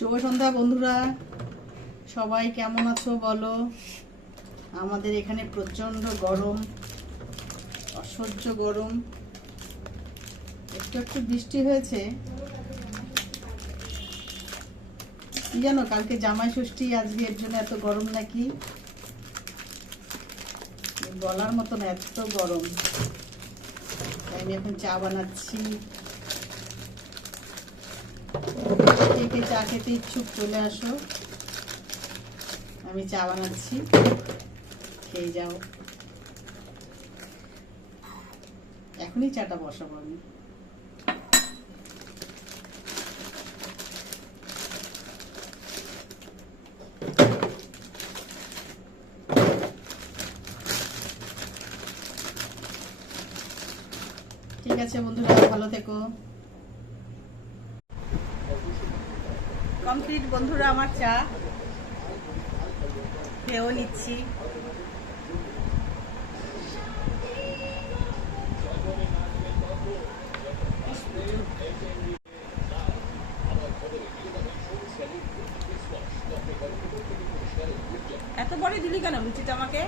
শুভ সন্ধ্যা বন্ধুরা, সবাই কেমন আছো বলো। আমাদের এখানে প্রচন্ড গরম, অসহ্য গরম। একটু একটু বৃষ্টি হয়েছে। কি জানো, কালকে জামাই ষষ্ঠী, আজকে এর জন্য এত গরম নাকি বলার মতন, এত গরম। আমি এখন চা বানাচ্ছি। কে কে চা খেতে ইচ্ছুক চলে আসো, আমি চা বানাচ্ছি, খেয়ে যাও। এখনই চাটা বসাবো আমি। ঠিক আছে বন্ধুরা, ভালো থেকো। কমপ্লিট বন্ধুরা, আমার চা খেয়েও নিচ্ছি। এত বড় দিলি কেন লুচিটা আমাকে?